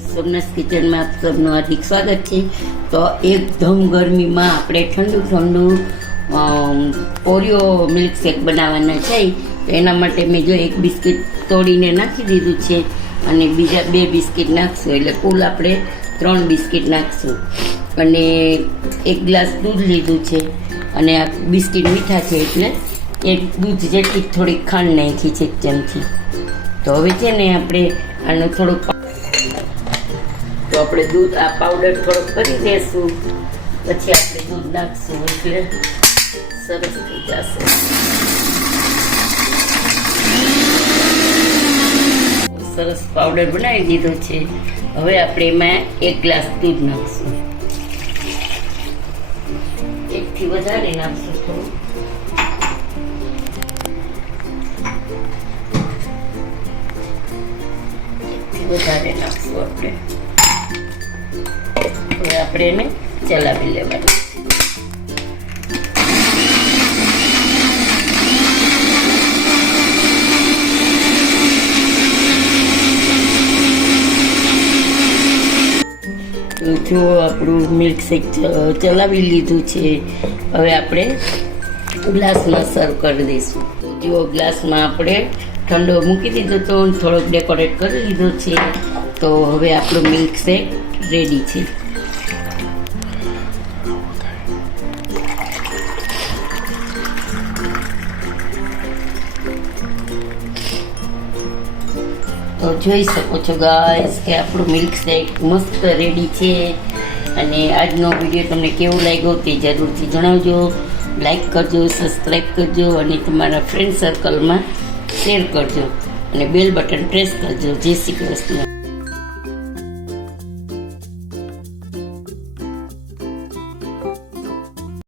સોમનાથ કિચનમાં આપ સૌનું હાર્દિક સ્વાગત છે। તો એકદમ ગરમીમાં આપણે ઠંડુ ઠંડુ ઓરિયો મિલ્કશેક બનાવવાના છે। તો એના માટે મેં જો એક બિસ્કિટ તોડીને નાખી દીધું છે અને બીજા 2 બિસ્કિટ નાખશું, એટલે કુલ આપણે 3 બિસ્કિટ નાખશું। અને 1 ગ્લાસ દૂધ લીધું છે અને આ બિસ્કિટ મીઠા છે એટલે એક દૂધ જેટલી થોડીક ખાંડ નાખી છે 1 ચમચી। તો હવે છે ને આપણે આનો થોડોક આપણે દૂધ આ પાવડર થોડોક કરી દેશું, પછી આપણે દૂધ નાખશું એટલે સરસ થઈ જશે। સરસ પાવડર બનાવી દીધો છે। હવે આપણે એમાં 1 ગ્લાસ દૂધ નાખશું, 1 થી વધારે નાખશું થોડું। વધારે નાખશું આપણે। હવે આપણે એને ચલાવી લેવાનું। જો આપણું મિલ્કશેક ચલાવી લીધું છે, હવે આપણે ગ્લાસમાં સર્વ કરી દઈશું। તો જો ગ્લાસમાં આપણે ઠંડો મૂકી દીધો તો થોડોક ડેકોરેટ કરી લીધો છે। તો હવે આપણું મિલ્કશેક રેડી છે। તો જોઈ શકો છો ગાઈસ કે આપણું મિલ્કશેક મસ્ત રેડી છે। અને આજનો વિડીયો તમને કેવો લાગ્યો તે જરૂરથી જણાવજો, લાઈક કરજો, સબસ્ક્રાઈબ કરજો અને તમારા ફ્રેન્ડ સર્કલમાં શેર કરજો અને બેલ બટન પ્રેસ કરજો। જય શ્રી કૃષ્ણ।